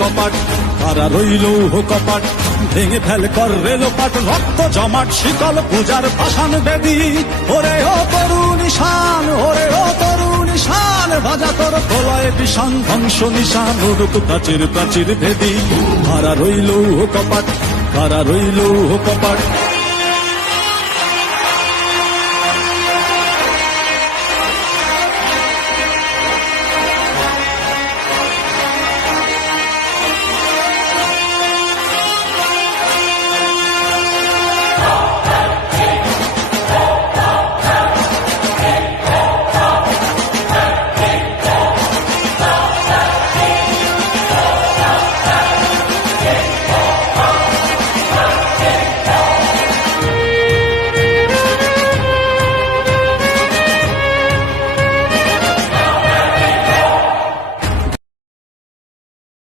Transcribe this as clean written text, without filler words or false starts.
কপাট, কারা রইল কপাট, ভেঙে ফেল কর রেলোপাট, রক্ত জমাট শিকল পূজার পাষাণ বেদী। ওরে ও তরুণ ঈশান, ওরে ও তরুণ ঈশান, বাজা তোর প্রলয় বিষাণ ধ্বংস নিশান, উড়ুক প্রাচীর প্রাচীর ভেদী। কারা রইল কপাট, কারা রইল কপাট।